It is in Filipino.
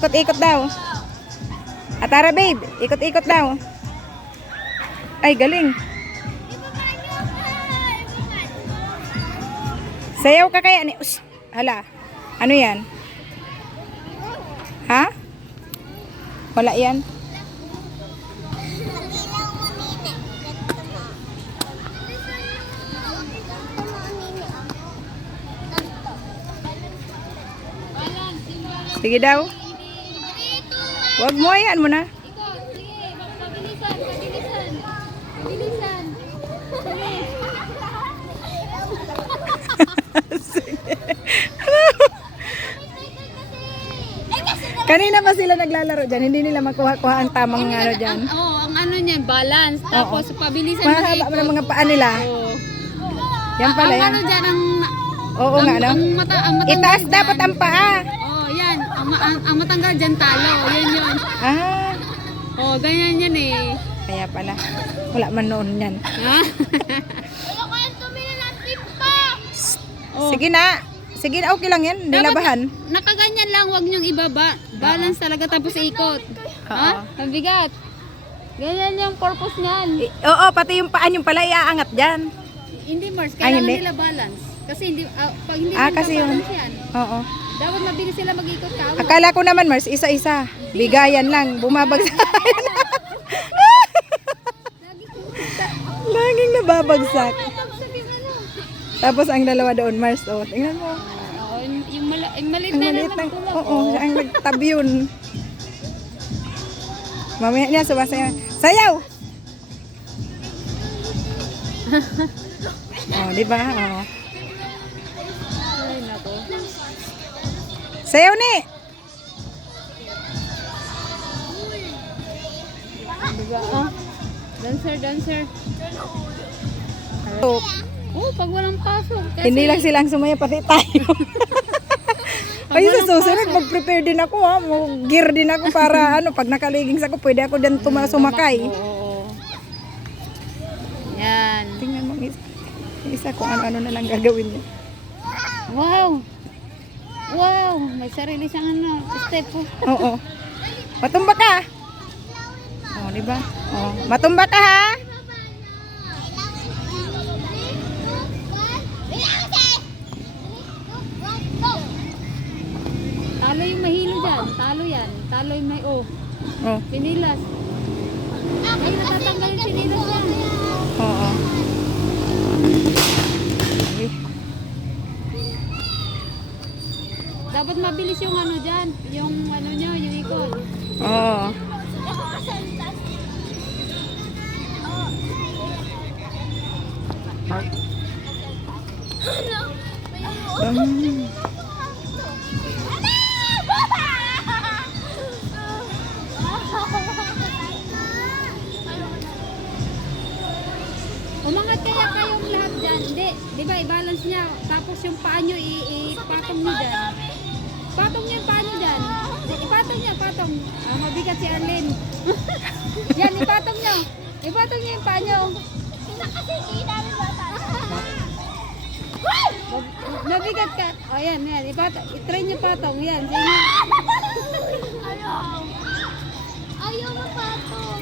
Ikot-ikot daw. Atara babe, ikot-ikot daw. Ay, galing. Sayaw ka kaya ni... Hala. Ano yan? Ha? Wala yan? Sige daw. Huwag mo, ayan mo na. Kanina pa sila naglalaro dyan, hindi nila makuha-kuha ang tamang ano dyan. Ang ano niya, balance. Tapos pabilisan mahaba mo ng mga paa nila. Yan pala yan. Ang ano dyan, Oo nga, no? ang matanggal Itaas dyan. dapat ang paa. Yan. Ang matanggal dyan, talo. Yun. Ah, Ganyan yan eh. kaya pala. Wala man noon yan. Ha? Sige na. Sige na, okay lang yan. Nilabahan. Nakaganyan lang, wag niyong ibaba. Balance talaga tapos ikot. Ha? Ang bigat. Ganyan yung purpose niyan. Oo, pati yung paa yung pala iaangat dyan. Hindi, Mars. Ay, Kailangan hindi. nila balance. Kasi hindi, pag hindi Kasi yun. balance yan, Oo. dapat mabilis sila mag-ikot ka. Akala ko naman, Mars, isa-isa. Bigayan lang. Bumabagsak. Laging nababagsak. Tapos ang dalawa doon, Mars. Oh, tingnan mo. Yung maliit Ang na maliit naman ng... tulog. Oo, siya ang nagtabyon. Mamaya niya, subasayaw. Sayaw! Oh, di ba? Oh. Ay, nako. Sayaw ni! Diba? Dancer. Oh, Pag walang pasok. Kasi, hindi lang sila ang sumaya, pati tayo. Ay, sa susunod, mag-prepare din ako ha. Mag-gear din ako para ano, pag nakaligings ako, pwede ako dyan sumakay. Oo. Yan. Tingnan mo isa kung ano-ano na lang gagawin niya. Wow! May sarili siyang ano, step po. Oo. Matumba ka. Oh, di ba? Oh, matumba ka ha. Talo yung mahilo dyan. Talo yan. Talo yung may Oh. sinilas. Ay, natatanggal yung sinilas yan. Oo. Dapat mabilis yung ano dyan. Yung ano nyo, yung ikot. Oo. Umangat kaya kayong lahat dyan. Hindi, di ba, i-balance niya. Tapos yung paa nyo, ipatong nyo dyan. Patong niya yung paa nyo dyan. Ipatong niya, patong. Mabigat si Arlene. Yan, ipatong nyo. Ipatong niya yung paa nyo. Mabigat ka. O yan, ipatong. I-try nyo patong. Yan, sige. Ayaw mapatong.